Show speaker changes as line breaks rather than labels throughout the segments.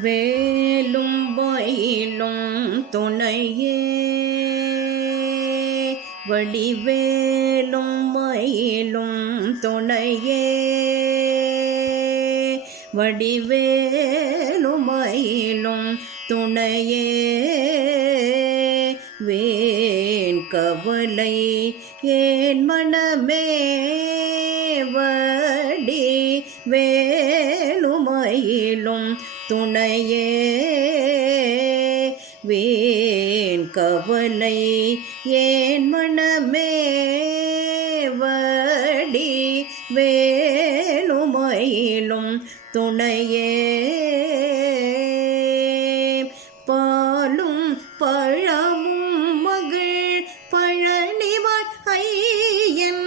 வேலும் வயலும் துணையே. வடிவேலும் வயலும் துணையே. வடிவேலும் மயிலும் துணையே. வேன் கவலை ஏன் மனமே. வடி வே துணையே வேன் கவலை ஏன் மனமே வடி வேலுமயிலும் துணையே பாலும் பழமும் மகள் பழனிவாய் ஐயன்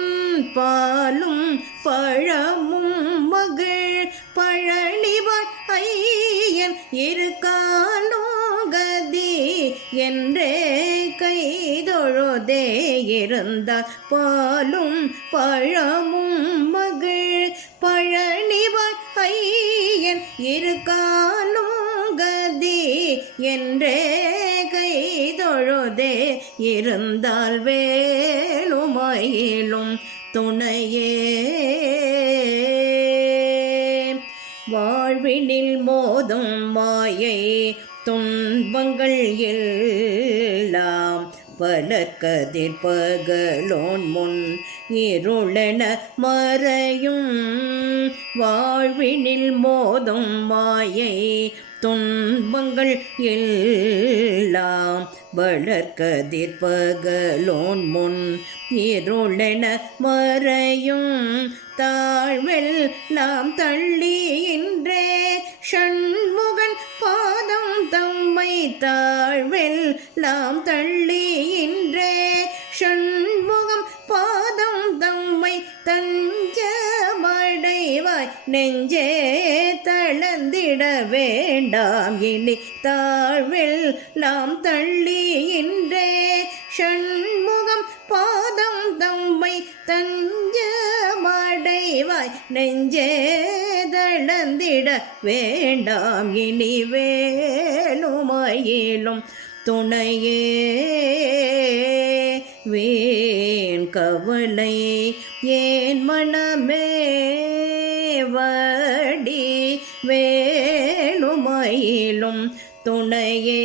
பாலும் பழமும் மகள் கைதொழுதே இருந்தால் பாலும் பழமும் மகள் பழனிவாய் ஐயன் இருக்கானோ கதி என்றே கைதொழுதே இருந்தால் வேலுமயிலும் துணையே. வா வாழ்வினில் மோதும் மாயை துன்பங்கள் எல்லாம் வளர்க்கதிர் பகலோன் முன் இருளென மறையும். வாழ்வினில் மோதும் மாயை துன்பங்கள் எல்லாம் எல்லாம் வளர்க்கதிர் பகலோன் முன் இருளென வரையும் தாழ்வில் நாம் தள்ளி இன்றே ஷண்முகன் பாதம் தம்மை தாழ்வில் நாம் தள்ளி இன்றே நெஞ்சே தளர்ந்திட வேண்டாம். இனி தாழ்வில் நாம் தள்ளி இன்றே ஷண்முகம் பாதம் தம்மை தஞ்சமடைவாய். நெஞ்சே தளர்ந்திட வேண்டாம். இனி வேலுமயிலும் துணையே. வேன் கவலை ஏன் மனமே வடி வேலுமயிலும் துணையே